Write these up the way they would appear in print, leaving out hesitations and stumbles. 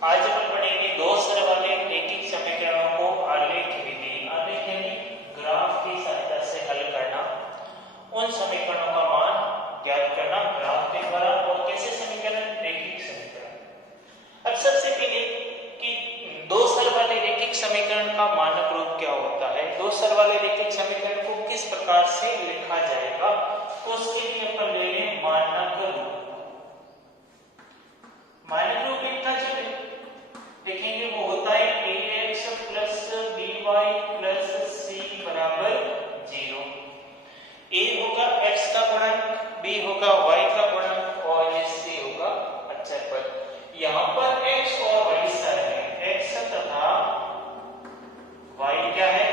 आज अपन पढ़ेंगे दो स्तर वाले रैखिक समीकरणों को आलेख विधि, आलेख यानी ग्राफ की सहायता से हल करना, उन समीकरणों का मान ज्ञात करना ग्राफ के द्वारा, और कैसे समीकरण रैखिक समीकरण। अब सबसे पहले कि दो स्तर वाले रैखिक समीकरण का मानक रूप क्या होता है, दो स्तर वाले रैखिक समीकरण को किस प्रकार से लिखा जाएगा, तो उसके लिए अपन ले लें मानक रूप। मानक रूप इनका जो देखेंगे वो होता है ax plus by plus c बराबर 0। a होगा x का गुणक, b होगा y का गुणक और ये c होगा अचर पद। यहाँ पर x और y सर है, x तथा y क्या है,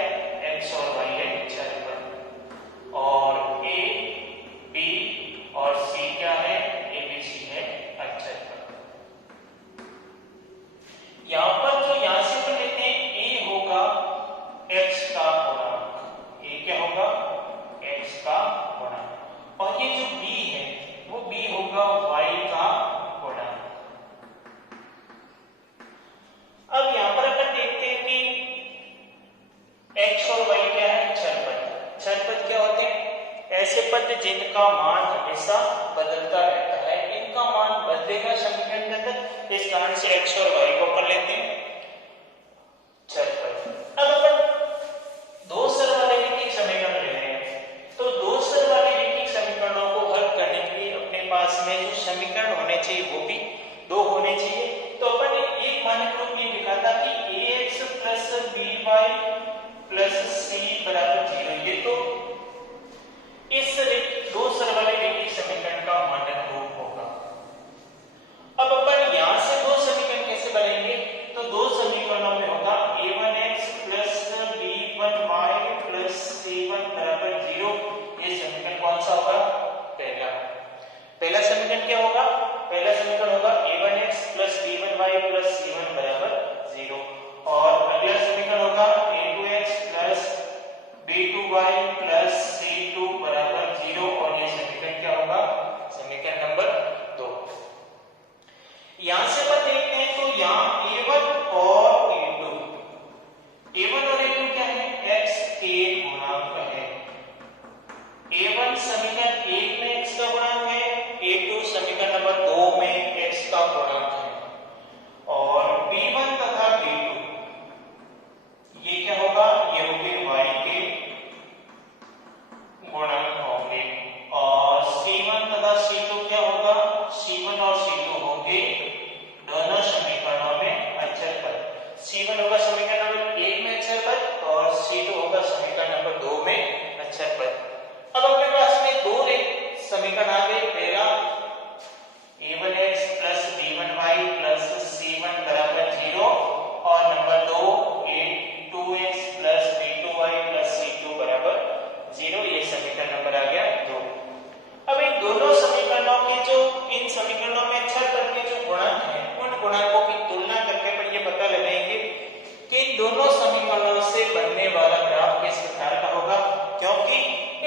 x और y है अचर पद, और a b और c क्या है, a b c है अचर पद। यहाँ पर जो यहाँ से अपन लेते हैं a होगा x का गुणक, a क्या होगा, x का गुणक, और ये जो b है वो b होगा y का गुणक। अब यहाँ पर अपन देखते हैं कि x और y क्या है, चर पद। चर पद क्या होते हैं, ऐसे पद जिनका मान हमेशा बदलता रहता है, इनका मान बदलेगा समीकरण के अंदर, इस कारण से x और y को अपन लेते हैं चर पद। अब अपन दो स्तर वाले रैखिक समीकरण ले रहे हैं, तो दो स्तर वाले रैखिक समीकरणों को हल करने के लिए अपने पास में जो समीकरण होने चाहिए वो भी दो होने चाहिए। तो अपन ने एक मानक रूप ये लिखा था कि ax plus by plus c बराबर 0, ये तो इस दो स्तर वाले रैखिक समीकरण का मानक रूप होगा। अब अपन यहां से दो समीकरण कैसे बनेंगे, तो दो समीकरणों में होगा a1x plus b1y plus c1 बराबर 0। ये समीकरण कौन सा होगा, पहला समीकरण क्या होगा, पहला समीकरण होगा a1x plus b1y plus c1 बराबर 0, और अगला समीकरण होगा a2x plus b2y plus c2 बराबर 0, और ये समीकरण क्या होगा, समीकरण नंबर 2। यहां से अपन देखते हैं तो यहाँ a1 और a2, a1 और a2 क्या है, x के गुणांक है। a1 समीकरण 1 में x का गुणांक है, a2 समीकरण नंबर 2 में x का गुणांक है, और b1 तथा b2 ये क्या होगा, ये होंगे y के गुणांक होंगे, और c1 तथा c2 क्या होगा, c1 और c2 होंगे दोनों समीकरणों में अचर पद। c1 होगा समीकरण नंबर 1 में अचर पद, और c2 होगा समीकरण नंबर 2 में अचर पद। अब अपने पास में दो समीकरण आ गए, पहला a1x plus b1y plus c1 बराबर 0, और number 2 a2x plus b2y plus c2 बराबर 0, ये समीकरण नंबर आ गया 2। अब इन दोनों समीकरणों के जो इन समीकरणों में अचर पद के जो गुणांक हैं, उन गुणांकों की तुलना करके अपन ये पता लगाएंगे कि इन दोनों समीकरणों से बनने वाला ग्राफ किस प्रकार का होगा, क्योंकि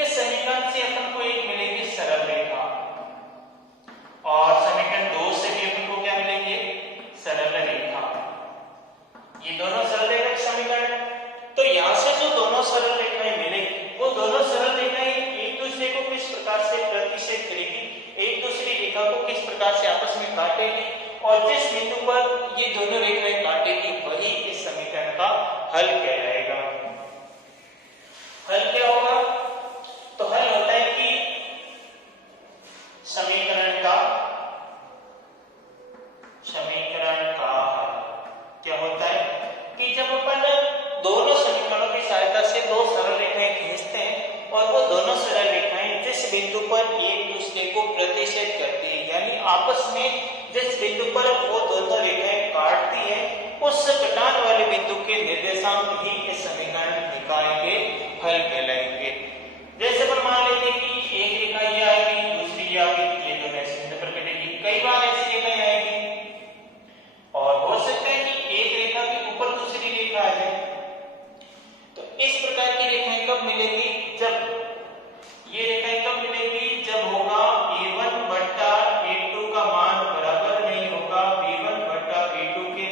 इस समीकरण से अपन को एक मिलेगी सरल रेखा, और समीकरण 2 से भी अपन को क्या मिलेंगे, सरल रेखा। ये दोनों सरल रेखा समीकरण, तो यहाँ से जो दोनों सरल रेखाएं मिलेंगी वो दोनों सरल रेखाएं एक दूसरे को किस प्रकार से प्रतिच्छेद करेगी, एक दूसरी रेखा को किस प्रकार से आपस में काटेगी, और जिस बिंदु पर ये दोनों रेखाएं काटेगी वही इस समीकरण का हल कहलाएगा। हल क्या होगा, तो हल होता है कि समीकरण का हल क्या होता है कि जब अपन दोनों समीकरणों की सहायता से दो सरल रेखाएं खींचते हैं, और वो दोनों सरल रेखाएं जिस बिंदु पर एक दूसरे को प्रतिच्छेद करती है, यानी आपस में जिस बिंदु पर वो दोनों रेखाएं काटती है, उस कटान वाले बिंदु के निर्देशांक ही इस समीकरण निकालेंगे, हल कहलाएंगे। जैसे पर मान लेते हैं कि एक रेखा ये आएगी, दूसरी ये आएगी, ये दोनों ऐसे बिंदु पर कटेगी, कई बार ऐसी रेखाएं आएगी, और हो सकता है कि एक रेखा के ऊपर दूसरी रेखा आ जाए। तो इस प्रकार की रेखाएं कब मिलेगी, जब ये रेखाएं कब मिलेगी, जब होगा a1 बट्टा a2 का मान बराबर नहीं होगा b1 बट्टा b2 के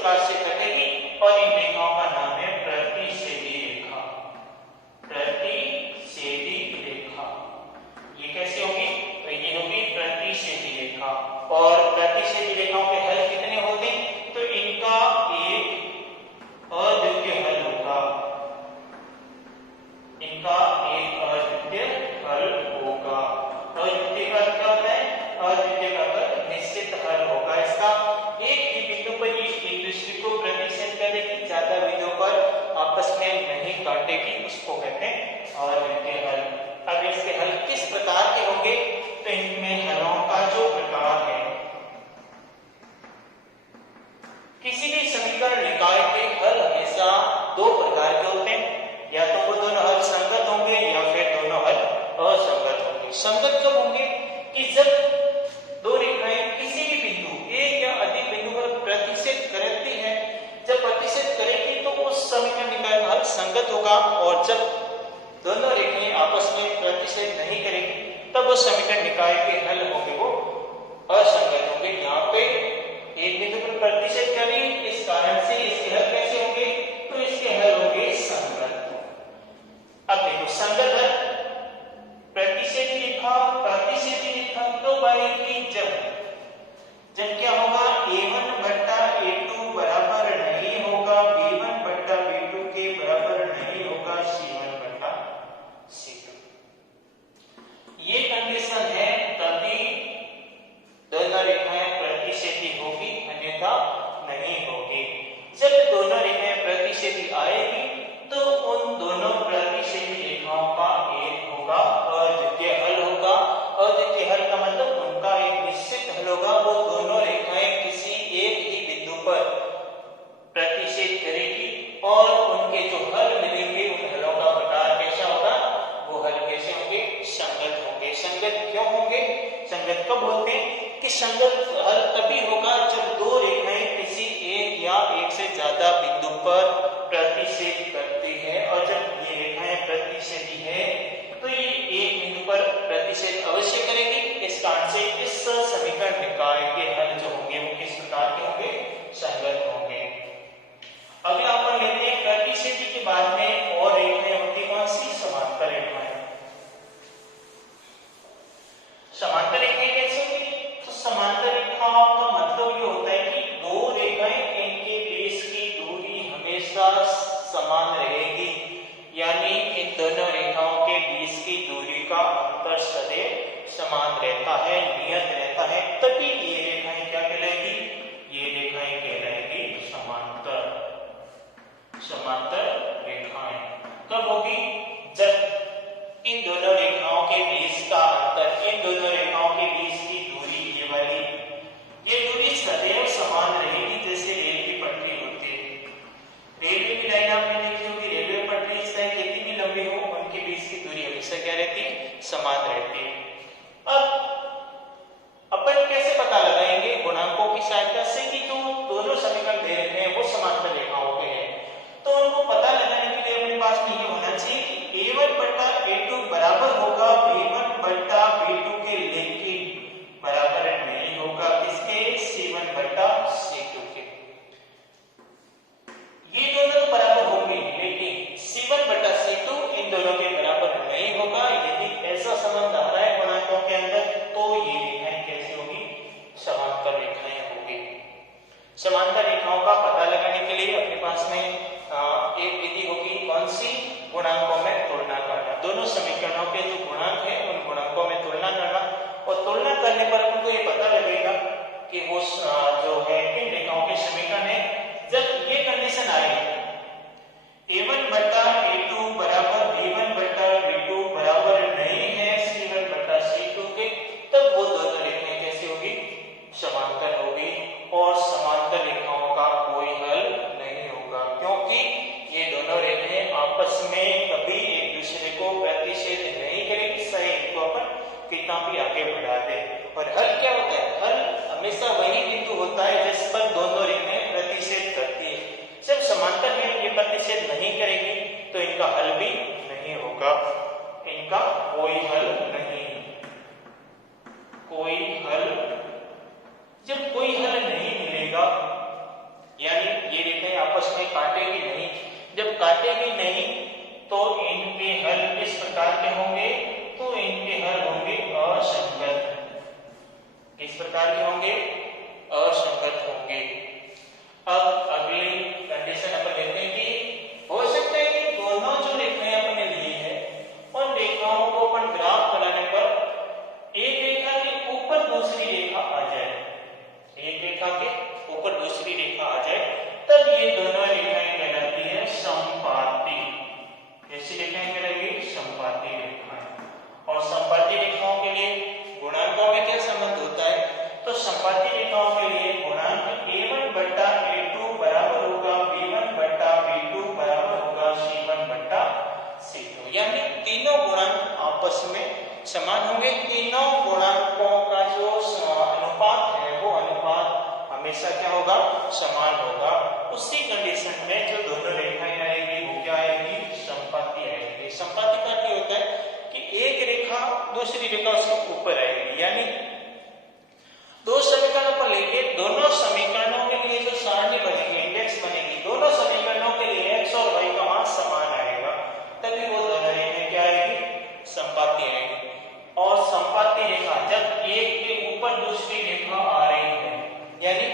प्रकार से कटेगी और इन रेखाओं का नाम है प्रतिच्छेदी रेखा। प्रतिच्छेदी रेखा ये कैसे होगी? तो ये होगी प्रतिच्छेदी रेखा। और प्रतिच्छेदी रेखाओं के हल कितने होते हैं? तो इनका एक अद्वितीय हल होगा। इनका एक अद्वितीय हल होगा। अद्वितीय का क्या होता है? अद्वितीय का अर्थ निश्चित हल होगा। इसका एक ही बिंदु पर ये एक दूसरे को प्रतिच्छेद करेगी, ज्यादा बिंदुओं पर आपस में नहीं काटेगी, उसको कहते हैं अद्वितीय हल। अब इसके हल किस प्रकार के होंगे? तो इनमें हलों का जो प्रकार है, किसी भी समीकरण निकाय के हल हमेशा दो प्रकार के होते हैं, या तो वो दोनों हल संगत होंगे या फिर दोनों हल असंगत होंगे। संगत कब होंगे? कि जब दो रेखाएं किसी भी बिंदु एक या अधिक बिंदु पर प्रतिच्छेद करती है, जब प्रतिच्छेद करेगी तो उस समीकरण निकाय का हल संगत होगा, और जब दोनों रेखाएं आपस में प्रतिच्छेद नहीं करेगी तब वो समीकरण निकाय के हल होंगे वो असंगत होंगे। यहाँ पे एक बिंदु पर प्रतिच्छेद करें, इस कारण से इसके हल कैसे होंगे? तो इसके हल होंगे संगत। अब देखो संगत हल प्रतिच्छेदी रेखा तो बनेगी जब क्या होगा? a1 बट्टा a2 बराबर नहीं होगा b1 बट्टा b2 के बराबर नहीं होगा c1 बट्टा c2। ये कंडीशन है तभी दोनों रेखाएं प्रतिच्छेदी होगी, अन्यथा नहीं होगी। जब दोनों रेखाएं प्रतिच्छेदी आएगी तो उन दोनों प्रतिच्छेदी रेखाओं का एक होगा अद्वितीय हल होगा। अद्वितीय हल का मतलब उनका एक निश्चित हल होगा। वो दोनों रेखाएं किसी एक ही बिंदु पर प्रतिच्छेद करेगी और उनके जो हल मिलेंगे उन हलों का प्रकार कैसा होगा? वो हल कैसे होंगे? संगत होंगे। संगत क्यों होंगे? संगत कब होते हैं? कि संगत हल तभी होगा जब दो रेखाएं किसी एक या एक से ज्यादा बिंदु पर प्रतिच्छेद करती है, और जब ये रेखाएं प्रतिच्छेदी है तो ये एक बिंदु पर प्रतिच्छेद अवश्य करेगी। इस कारण से इस समीकरण निकाय के हल जो होंगे वो किस प्रकार के होंगे? संगत होंगे। अभी अपन लेते हैं प्रतिच्छेदी के बाद में और रेखाएं होती कौन सी? समांतर रेखाएं। समांतर रेखाएं कैसे होंगी? तो समांतर रेखाओं का मतलब ये होता है कि दो रेखाएं इनके बेस की दूरी हमेशा समान रहेगी, यानी इन दोनों रेखाओं के बीच की दूरी का अंतर सदैव समान रहता है, नियत रहता है, तभी ये रेखाएं क्या कहलाएगी? ये रेखाएं कहलाएगी समांतर। समांतर रेखाएं कब होगी? जब इन दोनों रेखाओं के बीच का अंतर, इन दोनों रेखाओं के बीच की दूरी ये वाली, ये दूरी सदैव समान रहेगी। जैसे रेल की पटरी होती है, रेलवे की लाइन आपने देखी होगी, रेलवे पटरी चाहे कितनी भी लंबी हो उनके बीच की दूरी हमेशा क्या रहती है? समान रहती है। अब अपन कैसे पता लगाएंगे? गुणांकों की सहायता से कि जो दोनों समीकरण दे रखे हैं वो समांतर रेखाओं के हैं। तो उनको पता लगाने के लिए अपने पास में ये होना चाहिए कि a1 बट्टा a2 बराबर होगा b1 बट्टा b2 के, लेकिन बराबर नहीं होगा किसके? c1 बट्टा c2 के। ये दोनों तो बराबर होंगे लेकिन c1 बट्टा c2 इन दोनों के बराबर नहीं होगा। यदि ऐसा संबंध आ रहा है गुणांकों के अंदर तो ये रेखाएं कैसी होगी? समांतर रेखाएं होगी। समांतर रेखाओं का पता लगाने के लिए अपने पास में एक विधि होगी, कौन सी? गुणांकों में तुलना करना। दोनों समीकरणों के जो गुणांक है उन गुणांकों में तुलना करना, और तुलना करने पर हमको ये पता लगेगा कि वो जो है किन रेखाओं के समीकरण है। जब ये कंडीशन आएगी a1 बट्टा a2 बराबर b1 बट्टा b2 बराबर नहीं है c1 बट्टा c2 के, तब वो दोनों रेखाएं कैसी होगी? समांतर होगी, और समांतर रेखाओं का कोई हल नहीं होगा, क्योंकि ये दोनों रेखाएं आपस में कभी एक दूसरे को प्रतिच्छेद नहीं करेगी। सही, तो अपन कितना भी आगे बढ़ा दे। और हल क्या होता है? हल हमेशा वही बिंदु होता है जिस पर दोनों रेखाएं प्रतिच्छेद करती है। जब समांतर है ये प्रतिच्छेद नहीं करेगी तो इनका हल भी नहीं होगा। इनका कोई हल नहीं, कोई हल। जब कोई हल नहीं मिलेगा यानी इनके हल किस प्रकार के होंगे, तो इनके हल होंगे असंगत। किस प्रकार के होंगे, असंगत होंगे। अब अगली कंडीशन अपन लेते हैं कि हो सकता है कि दोनों जो रेखाएं अपने लिए है उन रेखाओं को अपन ग्राफ बनाने पर एक रेखा के ऊपर दूसरी रेखा आ जाए, एक रेखा के ऊपर दूसरी रेखा आ जाए, तब ये दोनों रेखाएं कहलाती है समपाती। कैसी रेखाएं कहलाएगी, समपाती रेखाएं। और समपाती रेखाओं के लिए गुणांकों में क्या संबंध होता है, तो समपाती रेखाओं के लिए गुणांक a1 बट्टा a2 बराबर होगा b1 बट्टा b2 बराबर होगा c1 बट्टा c2। यानी तीनों गुणांक आपस में समान होंगे। तीनों गुणांकों का जो अनुपात है वो अनुपात हमेशा क्या होगा, समान होगा। उसी कंडीशन में जो दोनों रेखाएं आएगी वो क्या आएगी, समपाती आएगी। समपाती का क्या होता है कि एक रेखा दूसरी रेखा उसके ऊपर आएगी, यानी दो समीकरणों पर लेके दोनों समीकरणों के लिए जो सारणी बनेगी, इंडेक्स बनेगी, दोनों समीकरणों के लिए x और y का मान समान आएगा, तभी वो दोनों रेखाएं क्या आएगी, समपाती आएगी। और समपाती रेखा जब एक के ऊपर दूसरी रेखा आ रही है, यानी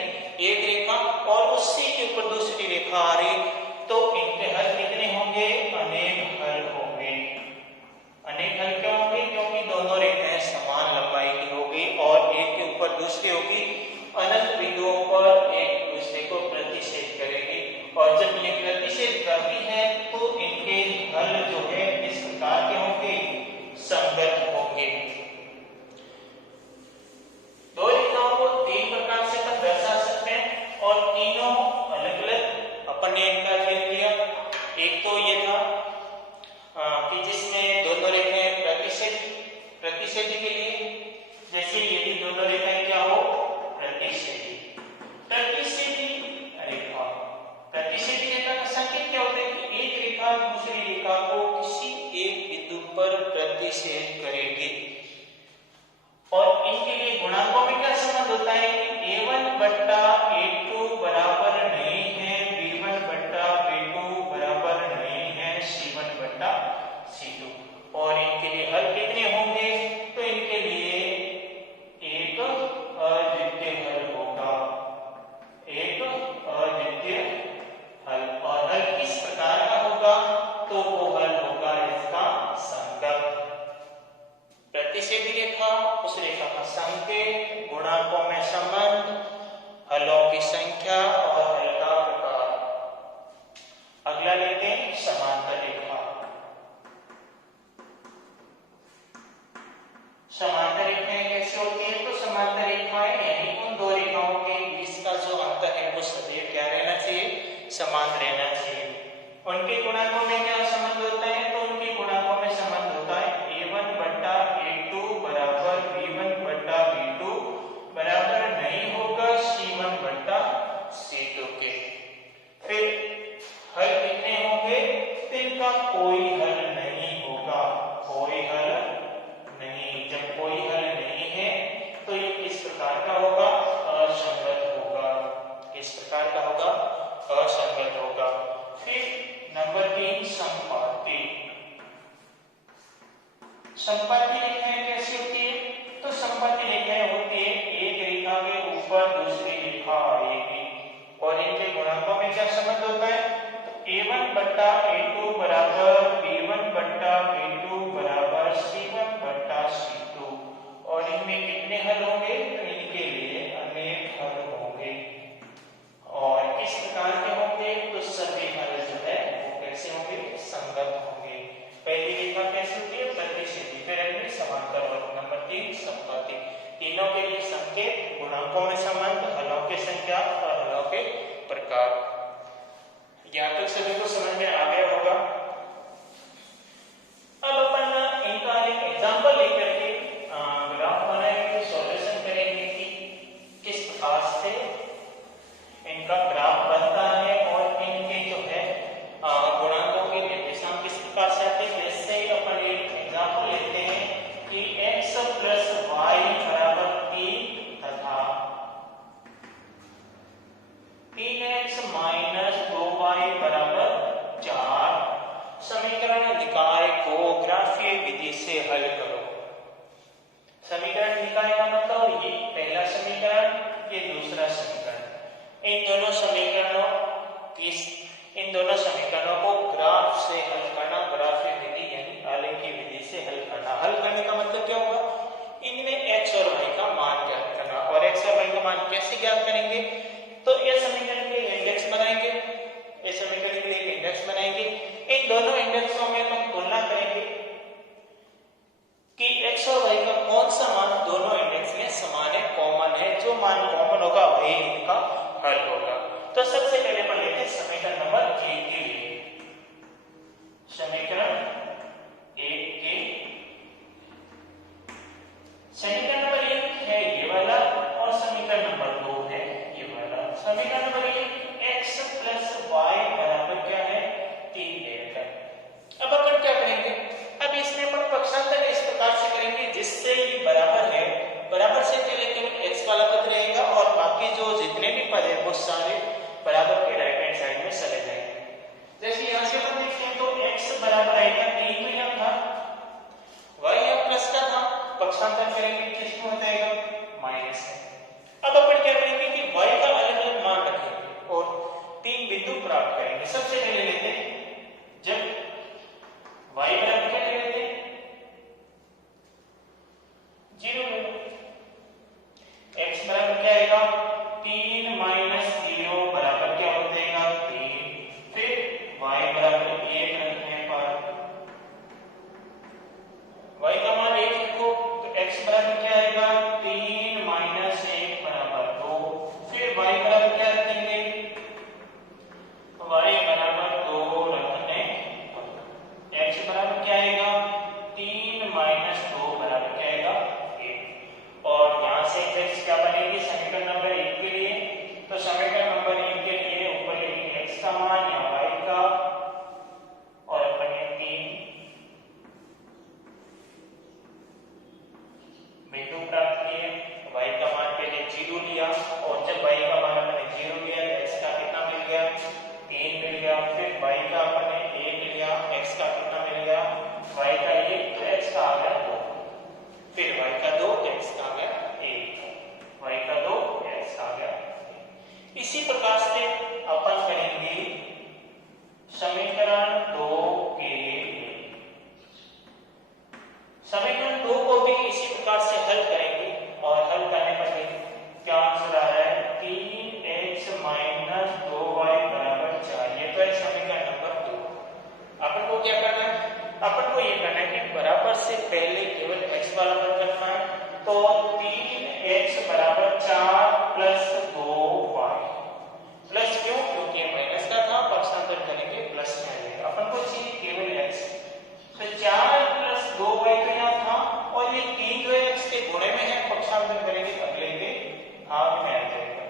एक रेखा और उसी के ऊपर दूसरी रेखा आ रही, तो इनके हल कितने होंगे, अनेक हल होंगे। अनेक हल क्यों होंगे, क्योंकि दोनों रेखाएं समान लंबाई की होगी और एक के ऊपर दूसरी होगी, अनंत बिंदुओं पर एक दूसरे को प्रतिच्छेद करेगी। और जब ये प्रतिच्छेद करती है तो इनके हल जो है इस प्रकार के होंगे, संगत होंगे। दो रेखाओं को तीन प्रकार से अपन दर्शा सकते हैं और तीनों अलग अलग अपन ने इनका खेल किया। एक तो ये था कि जिसमें दोनों रेखाएं प्रतिच्छेदी के लिए, जैसे यदि दोनों रेखाएं क्या हो, प्रतिच्छेदी रेखा। प्रतिच्छेदी रेखा का संकेत क्या होता है कि एक रेखा दूसरी रेखा को किसी एक बिंदु पर प्रतिच्छेद करेगी। और इनके लिए गुणांकों में क्या संबंध होता है कि a1 बट्टा a2 बराबर नहीं है b1 बट्टा b2 बराबर नहीं है c1 बट्टा c2। और इनके लिए हल कितने होंगे, तो इनके लिए एक अद्वितीय हल होगा, एक अद्वितीय हल। और हल किस प्रकार का होगा, तो वो हल होगा इसका संगत। प्रतिच्छेदी रेखा, उस रेखा का संकेत, गुणांकों में संबंध, हलों की संख्या और हल का प्रकार। अगला लेते हैं समांतर रेखा। समांतर रेखाएं कैसे होती है, तो समांतर रेखाएं यानी उन दो रेखाओं के बीच का जो अंतर है वो सदैव क्या रहना चाहिए, समान रहना चाहिए। उनके गुणांकों में क्या संबंध होता है, तो उनके गुणांकों में संबंध होता है a1 बट्टा a2 बराबर b1 बट्टा b2 बराबर नहीं होगा c1 बट्टा c2 के। फिर हल कितने होंगे, तो इनका कोई हल नहीं होगा, कोई हल नहीं। जब कोई हल नहीं है तो ये किस प्रकार का होगा, असंगत होगा। किस प्रकार का होगा, असंगत होगा। फिर नंबर 3 समपाती। समपाती रेखाएं कैसी होती है, तो समपाती रेखाएं होती है एक रेखा के ऊपर दूसरी रेखा आएगी और इनके गुणांकों में क्या संबंध होता है, तो a1 बट्टा a2 बराबर b1 बट्टा b2 बराबर c1 बट्टा c2। और इनमें कितने हल होंगे, तो इनके लिए अनेक हल होंगे। और किस प्रकार के होंगे, तो सभी हल जो है वो कैसे होंगे, संगत होंगे। पहली रेखा कैसे होती है, प्रतिच्छेदी, फिर अगली समांतर और नंबर 3 समपाती। तीनों के लिए संकेत, गुणांकों में संबंध, हलों की संख्या और हलों के प्रकार। यहाँ तक सभी को समझ में आ गया होगा। अब अपन इनका एक एग्जांपल लेकर के ग्राफ बनाएंगे, सॉल्यूशन करेंगे कि किस प्रकार से इनका ग्राफ बनता है और इनके जो है गुणांकों के निर्देशांक किस प्रकार से आते हैं। जैसे अपन एक एग्जांपल लेते हैं कि x प्लस y बराबर 3 तथा 3x माइनस 2y बराबर 4 समीकरण निकाय से हल करो। समीकरण निकालने का मतलब ये पहला समीकरण, ये दूसरा समीकरण। इन दोनों समीकरणों को ग्राफ से हल करना, ग्राफीय विधि यानी आलेखीय विधि से हल करना। हल करने का मतलब क्या होगा, इनमें x और y का मान ज्ञात करना। और x और y का मान कैसे ज्ञात करेंगे, तो ये समीकरण के लिए इंडेक्स बनाएंगे, इस समीकरण के लिए इंडेक्स बनाएंगे। इन दोनों इंडेक्सों में हम तुलना करेंगे कि x और y का कौन सा मान दोनों इंडेक्स में समान है, कॉमन है। जो मान कॉमन होगा वही इनका हल होगा। तो सबसे पहले पढ़ लेते हैं समीकरण नंबर 1 के लिए। समीकरण 1 के समीकरण नंबर 1 है ये वाला और समीकरण नंबर 2 है ये वाला। समीकरण नंबर 1 x प्लस y बराबर क्या है 3 देता है। अब अपन क्या करेंगे, अब इसमें अपन पक्षांतर इस प्रकार से करेंगे जिससे ये बराबर है, बराबर से पहले केवल x वाला पद रहेगा और बाकी जो जितने भी पद है वो सारे बराबर के राइट हैंड साइड में चले जाएंगे। जैसे यहां से अपन देखते हैं तो x बराबर आएगा 3 में यहां था, y यहां प्लस का था, पक्षांतर करेंगे किसमें हो जाएगा माइनस है। अब अपन क्या करेंगे कि y का अलग अलग मान रखेंगे और 3 बिंदु प्राप्त करेंगे। सबसे पहले लेते हैं जब y बराबर क्या ले लेते हैं 0 ले लो, x बराबर क्या आएगा 3 माइनस 0 बराबर क्या हो जाएगा 3। फिर y बराबर 1 रखने पर y का मान 1 लिखो तो x बराबर क्या आएगा 3 माइनस 1 बराबर 2। फिर y बराबर क्या रखेंगे, y बराबर 2 रखने पर x बराबर क्या आएगा 3 माइनस 2 बराबर क्या आएगा 1। और यहां से x क्या बनेगी समीकरण नंबर 1 के लिए, तो समीकरण नंबर 1 के लिए ऊपर लिखेंगे x का मान या y का और अपन ये 3 बिंदु प्राप्त किए। y का मान पहले 0 लिया और जब y का मान अपने 0 लिया तो x का कितना मिल गया 3 मिल गया। फिर y का अपने 1 लिया, x का कितना मिल गया y का 1 तो x का आ गया 2। फिर y का 2 x का आ गया 1, y का 2 x आ गया 1। इसी प्रकार से अपन करेंगे समीकरण 2 के लिए। समीकरण 2 को भी इसी प्रकार से हल करेंगे और हल करने पर क्या आंसर आ रहा है 3x माइनस 2y बराबर 4। ये तो है समीकरण नंबर 2। अपन को क्या करना है, अपन को ये करना है कि बराबर से पहले केवल x वाला पद करना है। तो 3x बराबर 4 प्लस 2y प्लस क्यों, क्योंकि माइनस का था, पक्षांतर करेंगे प्लस में आ जाएगा। अपन को चाहिए केवल x, तो 4 प्लस 2y तो यहाँ था और ये 3 जो है x के गुणे में है, पक्षांतर करेंगे अगले के भाग में आ जाएगा।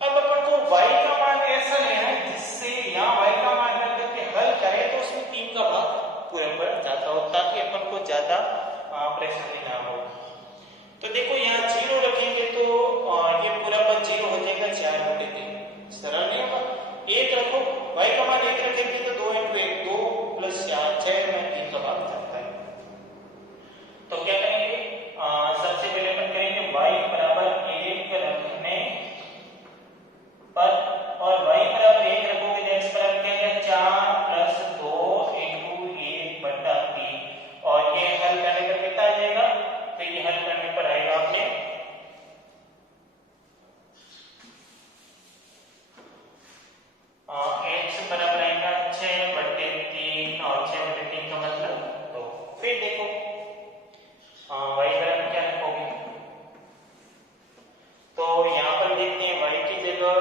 अब अपन को y का मान ऐसा लेना है जिससे यहाँ y का मान रख करके हल करें तो उसमें 3 का भाग पूरे पर जाता हो, ताकि अपन को ज्यादा परेशानी ना हो। तो देखो यहाँ 0 रखेंगे तो ये पूरा पद 0 हो जाएगा 4 बटे 3, सरल नहीं होगा। 1 रखो, y का मान 1 रखेंगे तो 2 × 1 2 प्लस 4 6 में 3 का भाग जाता है। तो क्या करेंगे, सबसे पहले अपन करेंगे y बराबर 1 रखने पर और y बराबर 1 रखोगे तो x बराबर क्या है 4 प्लस 2 × 1 बटा 3 और ये हल करने पर कितना आ जाएगा, तो ये हल करने पर आएगा आपने x बराबर आएगा 6 बटे 3 और 6 बटे 3 का मतलब 2। फिर देखो y बराबर क्या रखोगे, तो यहाँ पर देखते हैं y की जगह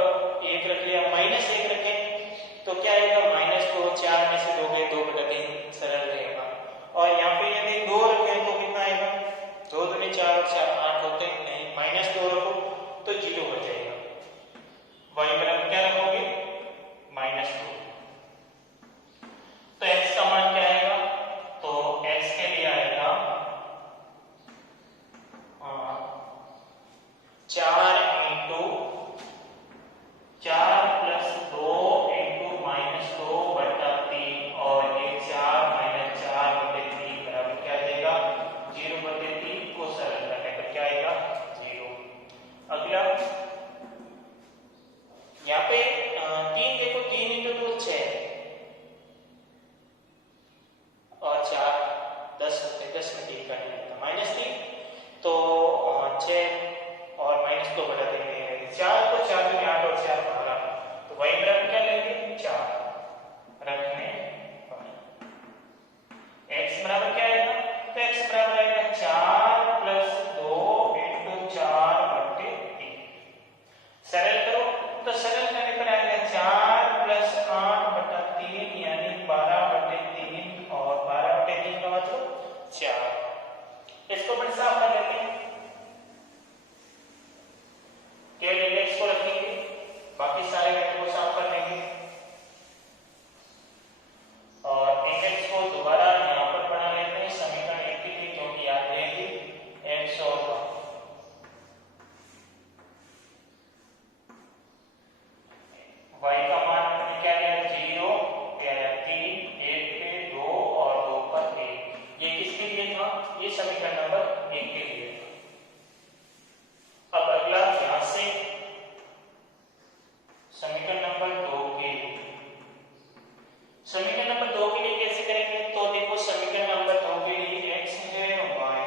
1 रख लिया, -1 रखें तो क्या आएगा -2 y का मान हमने क्या लिया 0, क्या लिया 3, 1 पे 2 और 2 पर 1। ये किसके लिए था? ये समीकरण नंबर 1 के लिए था। अब अगला यहां से समीकरण नंबर 2 के लिए, समीकरण नंबर 2 के लिए कैसे करेंगे? तो देखो समीकरण नंबर 2 के लिए x है y,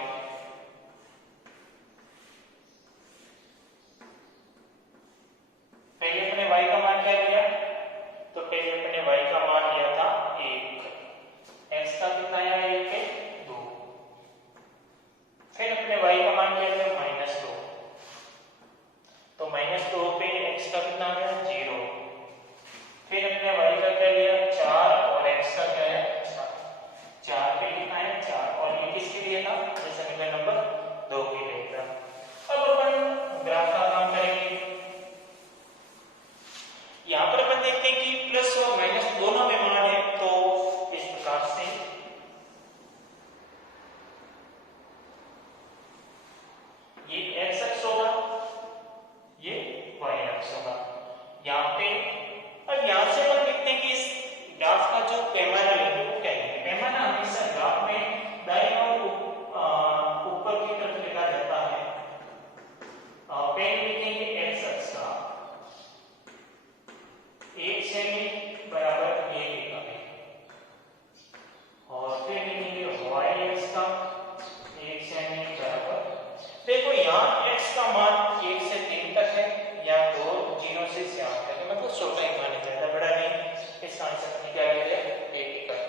पहले अपने y का मान क्या लिया? तो पहले अपने y का मान लिया था 1, x का कितना आया 1 पे 2, फिर अपने y का मान क्या लिया -2, तो -2 पे x का कितना आ गया 0, फिर अपने y का क्या लिया 4 और x का क्या है 4 पे कितना है 4, और ये किसके लिए था? ये समीकरण नंबर 2 के लिए था। अब अपन ग्राफ का काम करेंगे। यहाँ पर अपन देखते हैं कि प्लस और माइनस दोनों में मान है, तो इस प्रकार से ये x अक्ष होगा, ये y अक्ष होगा यहाँ पे। अब यहाँ से अपन देखते हैं कि इस ग्राफ का जो पैमाना लेंगे वो क्या लेंगे? पैमाना हमेशा ग्राफ में दाईं और ऊपर की तरफ लिखा जाता है। पहले लिखेंगे x अक्ष का 1 सेमी बराबर 1 इकाई, और फिर लिखेंगे y अक्ष का 1 सेमी बराबर, देखो यहाँ x का मान 1 से 3 तक है या 2 0 से 7 तक है, मतलब छोटा ही मान है, ज्यादा बड़ा नहीं। इस आंसर में क्या ले रहे 1 इकाई।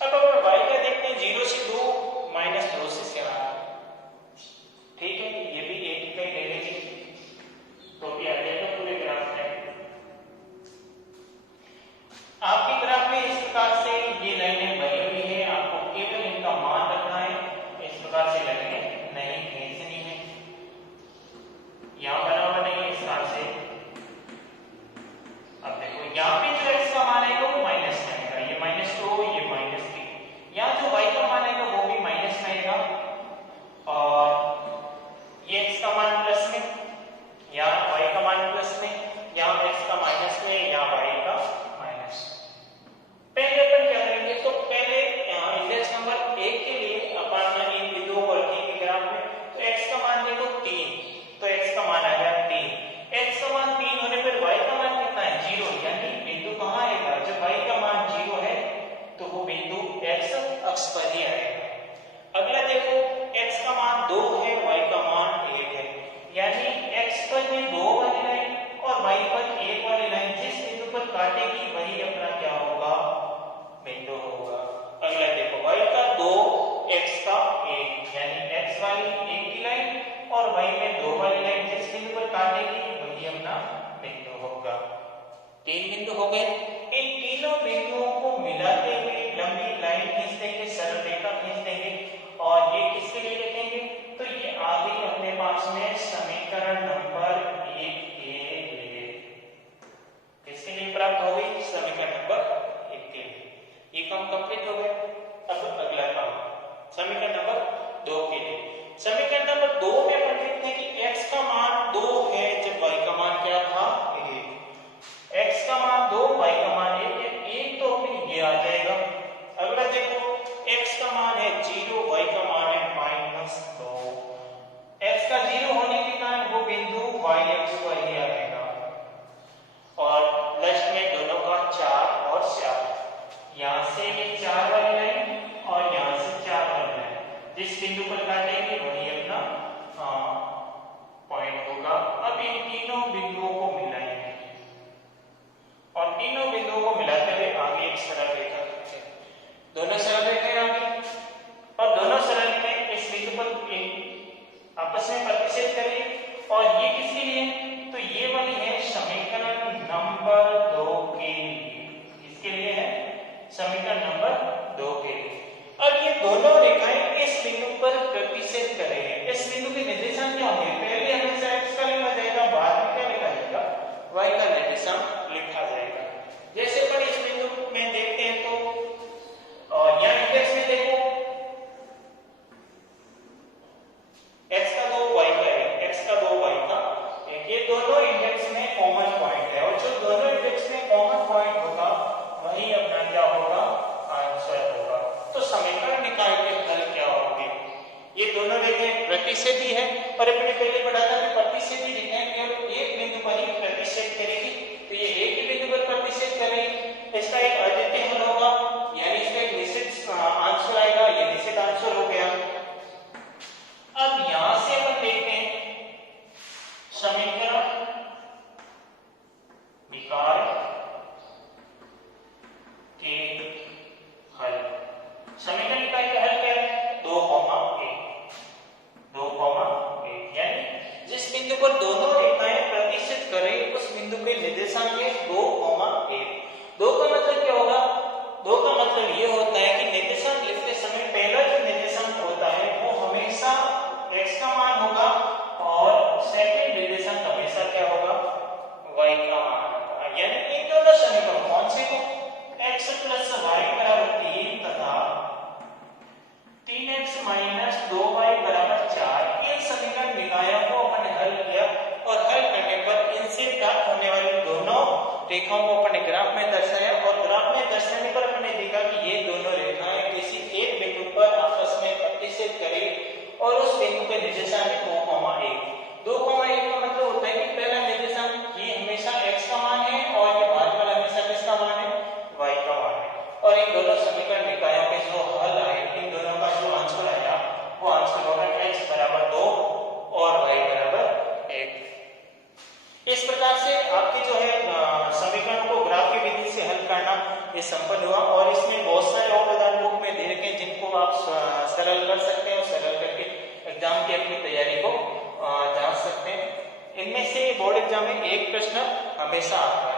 अब अपन y का देखते हैं 0 से 2 -2 से 7, ठीक है, ये भी 1 इकाई ले लीजिए तो भी आ जाएगा पूरे ग्राफ में। आपके ग्राफ में इस प्रकार से ये लाइनें बनी हुई है, आपको केवल इनका मान रखना है, इस प्रकार से लाइनें नहीं खींचनी है। यहाँ बना हुआ नहीं है इस तरह से। अब देखो यहाँ पे जो x का मान आएगा वो माइनस में आएगा, ये -2 ये -3, यहाँ जो y का मान आएगा वो भी माइनस में आएगा, और ये x का मान प्लस में, यहाँ y का मान प्लस में, यहाँ x का माइनस में, यहाँ y का माइनस। पहले अपन क्या करेंगे? तो पहले इंडेक्स नंबर 1 के लिए अपन इन बिंदुओं को रखेंगे ग्राफ में। तो x का मान देखो 3, तो x का मान आ गया 3, x का मान 3 होने पर y का मान कितना है 0, यानी बिंदु कहाँ आएगा? जब y का मान 0 है तो वो बिंदु x अक्ष पर ही आएगा। अगला देखो x का मान 2 है, y का मान 1 है, यानी x पर ये 2 वाली लाइन और y पर 1 वाली लाइन जिस बिंदु पर काटेगी वही अपना क्या होगा बिंदु होगा। अगला देखो y का 2 x का 1, यानी x वाली 1 की लाइन और y में 2 वाली लाइन जिस बिंदु पर काटेगी वही अपना बिंदु होगा। 3 बिंदु हो गए। इन तीनों बिंदुओं को मिलाते हुए लंबी लाइन खींच देंगे, सरल रेखा खींच देंगे, और ये किसके लिए लिखेंगे? तो ये आ गई अपने पास में समीकरण नंबर 1 के लिए। किसके लिए प्राप्त हो गई? समीकरण नंबर 1 के लिए। ये काम कंप्लीट हो गया। अब अगला काम समीकरण नंबर 2 के लिए। समीकरण नंबर 2 में अपन देखते हैं कि x का मान 2 है जब y का मान क्या था 1, x का मान 2 y का मान 1 है, 1 तो फिर ये आ जाएगा। अगला देखो x का मान है 0, y का मान है -2, x का 0 होने के कारण वो बिंदु y अक्ष पर ही आएगा, और लास्ट में दोनों का 4 और 4, यहाँ से ये 4 वाली लाइन और यहाँ से 4 वाली लाइन जिस बिंदु पर काटेंगे वही अपना पॉइंट होगा। अब इन तीनों बिंदुओं को मिलाएंगे और तीनों बिंदुओं को मिलाते हुए आगे एक सरल रेखा खींचते हैं। दोनों सरल रेखाएं आ गई और दोनों सरल रेखाएं इस बिंदु पर आपस में प्रतिच्छेद करेंगे, और ये किसके लिए? तो ये वाली है समीकरण नंबर 2 के लिए। किसके लिए है? समीकरण नंबर 2 के लिए। अब ये दोनों रेखाएं इस बिंदु पर प्रतिच्छेद करेंगे। इस बिंदु के निर्देशांक क्या होंगे? पहले हमेशा x का लिखा जाएगा, बाद में क्या लिखा जाएगा? y का निर्देशांक लिखा जाएगा। जैसे पर इस बिंदु में देखते हैं तो यहाँ इंडेक्स में देखो x का 2 y का 1, x का 2 y का 1, ये दोनों इंडेक्स में कॉमन पॉइंट है, और जो दोनों इंडेक्स पर अपने पहले पढ़ा था कि प्रतिच्छेदी रेखाएं केवल एक बिंदु पर ही प्रतिच्छेद करेगी, तो ये एक ही बिंदु पर प्रतिच्छेद करेगी, इसका एक अद्वितीय हल होगा, यानी इसका एक निश्चित आंसर आएगा, ये निश्चित आंसर हो गया। अब यहां से अपन देखते हैं समीकरण निकाय के हल। समीकरण निकाय का हल क्या है? 2, 1 यानी जिस बिंदु पर दोनों रेखाएं प्रतिच्छेद करें उस बिंदु के निर्देशांक है 2, 1। 2 का मतलब क्या होगा? 2 का मतलब ये होता है कि निर्देशांक लिखते समय पहला जो निर्देशांक होता है वो हमेशा x का मान होगा और सेकंड निर्देशांक हमेशा क्या होगा? y का मान होगा। यानी इन दोनों समीकरण कौन से को x + y = 3 तथा 3x - 2y = 4, इन समीकरण निकायों को अपन हल किया और हल करने पर इनसे प्राप्त होने वाली दोनों रेखाओं को अपने ग्राफ में दर्शाया और ग्राफ में दर्शाने पर हमने देखा कि ये दोनों रेखाएं किसी एक बिंदु पर आपस में प्रतिच्छेद करें और उस बिंदु के निर्देशांक 2,1। 2,1 का मतलब होता है कि पहला निर्देशांक ये हमेशा x का मान है और ये बाद वाला हमेशा किसका मान है? y का मान है। और इन दोनों समीकरण निकायों के जो हल आए, इन दोनों का जो आंसर आया वो आंसर होगा x = 2 और y = 1। इस प्रकार से आपके जो है समीकरण को ग्राफ की विधि से हल करना ये संपन्न हुआ और इसमें बहुत सारे और उदाहरण बुक में दे रखे हैं जिनको आप सरल कर सकते हैं और सरल करके एग्जाम की अपनी तैयारी को जांच सकते हैं। इनमें से बोर्ड एग्जाम में एक प्रश्न हमेशा आता है।